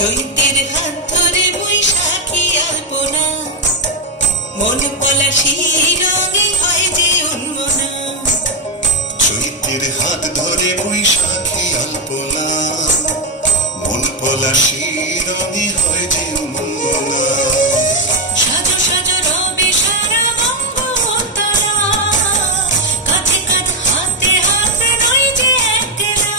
চৈতের হাত ধরে বৈশাখী আলপনা, মন পলাশি রঙে হয় যে উন্মনা। চৈতের হাত ধরে বৈশাখী আলপনা, মন পলাশি রঙে হয় যে উন্মনা। সাজো সাজো রবে সারা বঙ্গতলা, কাঁধে কাঁধ হাতে হাতে নয় যে একলা।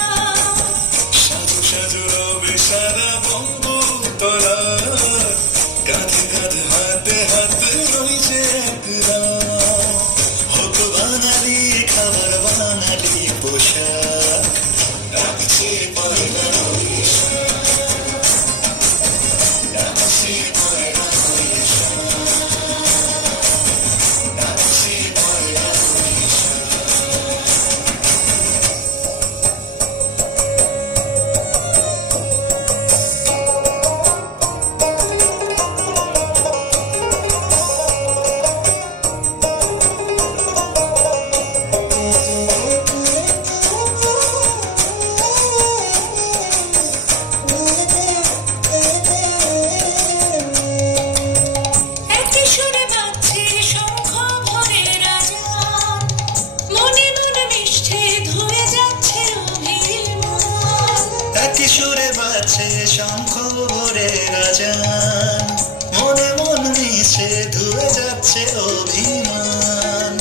সাজো সাজো রবে সারা বঙ্গতলা, কাঁধে কাঁধ হাতে হাতে নয় যে একলা। হোক বাঙালি খাবার বাঙালি পোশাক, রাখছে পয়লা বৈশাখ, রাখছে পয়লা বৈশাখ, রাখছে পয়লা একই সুরে বাজছে শঙ্খ ভোরের আজান, মনে মনে মিশছে ধুয়ে যাচ্ছে অভিমান। একই সুরে বাজছে শঙ্খ ভোরের আজান, মনে মন মিশে ধুয়ে যাচ্ছে অভিমান।